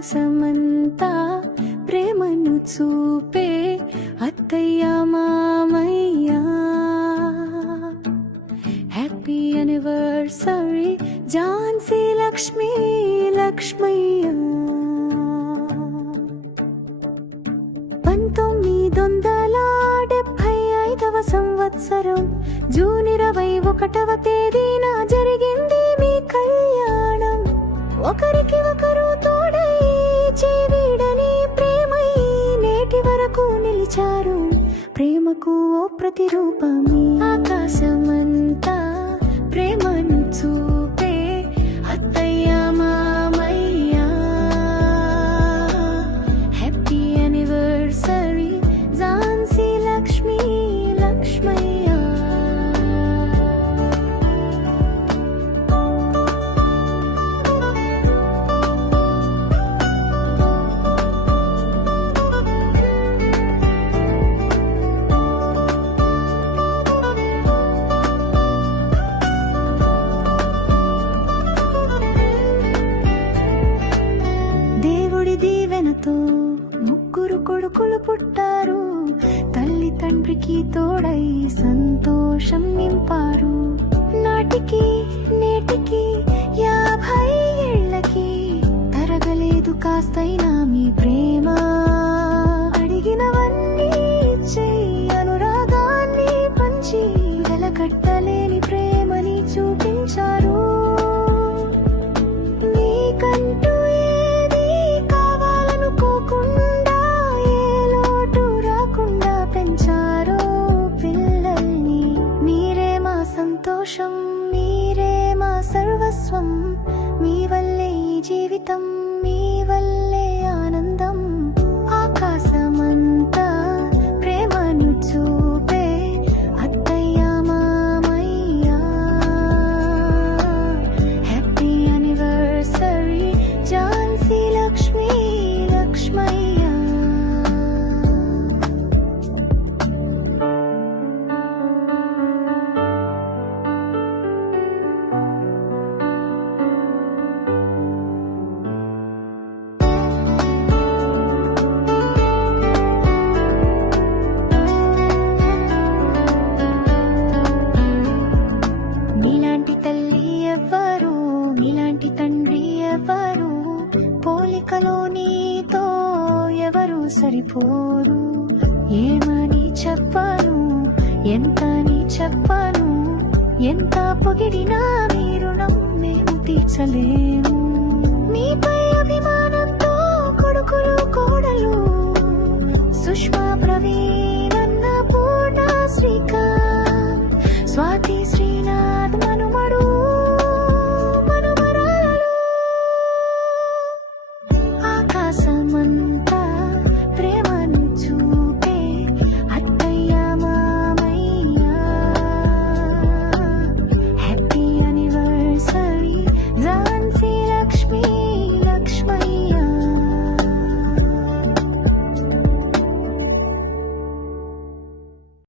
ఆకాశమంతా ప్రేమను చూపే అత్తయ్య మామయ్య. Happy anniversary Jhansi Lakshmi Lakshmayya. 1975వ సంవత్సరం జూన్ 21వ తేదీన జరిగింది మీ కళ్యాణం. ఒకరికి ఒకరు తోడై చేవీడని ప్రేమై నేటి వరకు నిలిచారు. ప్రేమకు ఓ ప్రతిరూపమే. ఆకాశమంతా ప్రేమను చూపే అత్తయ్య మామయ్య. Happy anniversary Jhansi Lakshmi Lakshmayya. దీవెనతో ముగ్గురు కొడుకులు పుట్టారు. తల్లి తండ్రికి తోడై సంతోషం నింపారు. నాటికి నేటికి 50 ఏళ్ళకి తరగలేదు కాస్తైనా మీ ప్రేమ. అడిగినవన్నీ చెయ్యి అనురాగాన్ని పంచి వెలకట్టలేని ప్రేమని చూపించారు. మీకంటూ సంతోషం మీరే మా సర్వస్వం. మీ వల్లే ఈ జీవితం, మీ వల్లే ఆనందం. ఆకాశమంతా ప్రేమను చూపే అత్తయ్య మామయ్య. Happy anniversary Jhansi Lakshmi Lakshmayya. నీలాంటి తల్లి ఎవ్వరు, నీలాంటి తండ్రి ఎవ్వరు, పోలికలో నీతో ఎవరు సరిపోరు. ఏమని చెప్పను, ఎంతని చెప్పను, ఎంత పొగిడినా మీ రుణం మేము తీర్చలేము. మీపై అభిమానంతో కొడుకులు కోడలు సుష్మా ప్రవీణ్ అన్న పూర్ణ శ్రీకాంత్ స్వాతి శ్రీనాథ్ మనుమడు మనుమరాలు. ఆకాశం